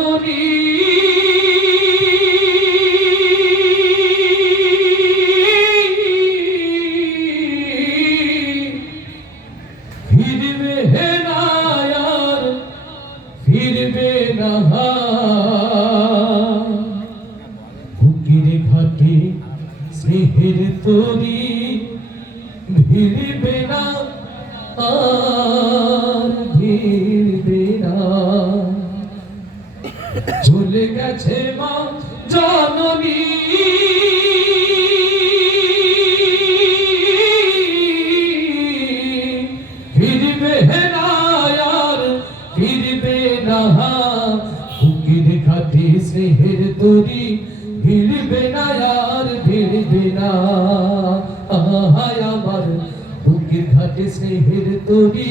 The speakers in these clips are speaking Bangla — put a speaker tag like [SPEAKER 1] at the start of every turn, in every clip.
[SPEAKER 1] জননী। ফিরবে না আর ফিরবে না বুকের ঘাটে না আর ভিড়বে চলে গেছে মা জননী। ফিরবে না ফিরবে না বুকের ঘাটে স্নেহের তরি ভিড়বে না আর ভিড়বে না। আহায় আমার বুকের ঘাটে স্নেহের তরি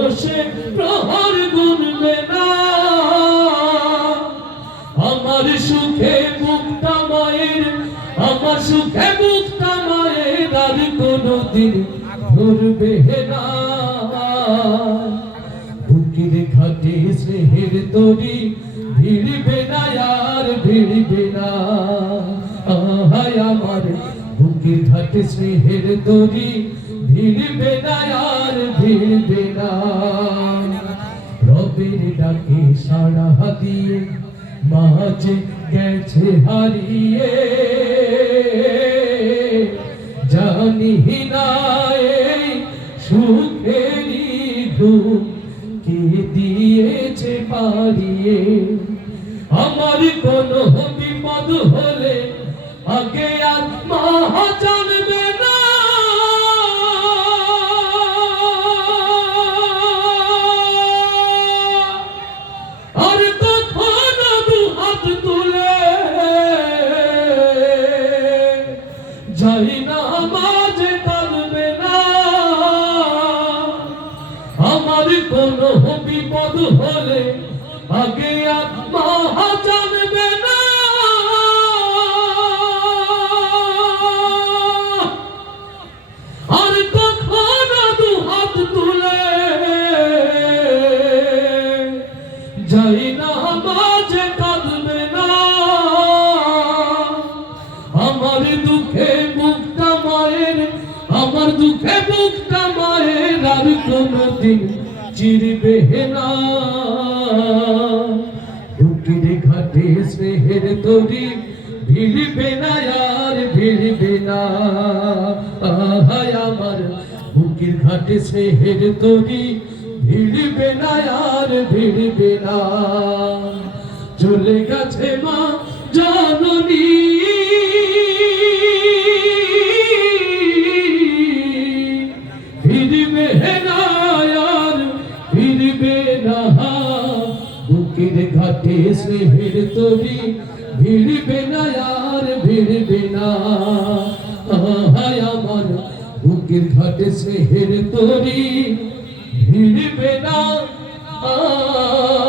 [SPEAKER 1] বসে প্রহর গুনবে না আমার সুখে মুক্তা মায়ের, আমার সুখে মুক্তা মায়ের আর কোনদিন ধরবে না। বুকের ঘাটে স্নেহের তরি ভিড়বে না, আর ভিড়বে না। আহায়, আমার বুকের ঘাটে স্নেহের তরি ভিড়বে না আর ভিড়বে না রবের ডাকে সাড়া দিয়ে হারিয়ে। জানি না এই সুখেরই ঘুম কে দিয়েছে পারিয়ে আমার কোনো বিপদ হলে আগে আর আমার কোনো বিপদ হলে আগে আর মা জানবে না। আর কখনো দু হাত তুলে যাই না মাঝে কাঁদবে না। আমার দুঃখে মুক্তা মায়ের, আমার দুঃখে মুক্তা মায়ের আর কোনদিন চিরবে না বুকের ঘাটে স্নেহের তরি, ভিড়বে না আর ভিড়বে না। আহায় আমার বুকের ঘাটে স্নেহের তরি, ভিড়বে না আর ভিড়বে না। চলে গেছে মা জননী। ফিরবে না বুকের ঘাটে স্নেহের তরি ভিড়বে না আর ভিড়বে না আহায় আমার বুকের ঘাটে স্নেহের তরি ভিড়বে না আর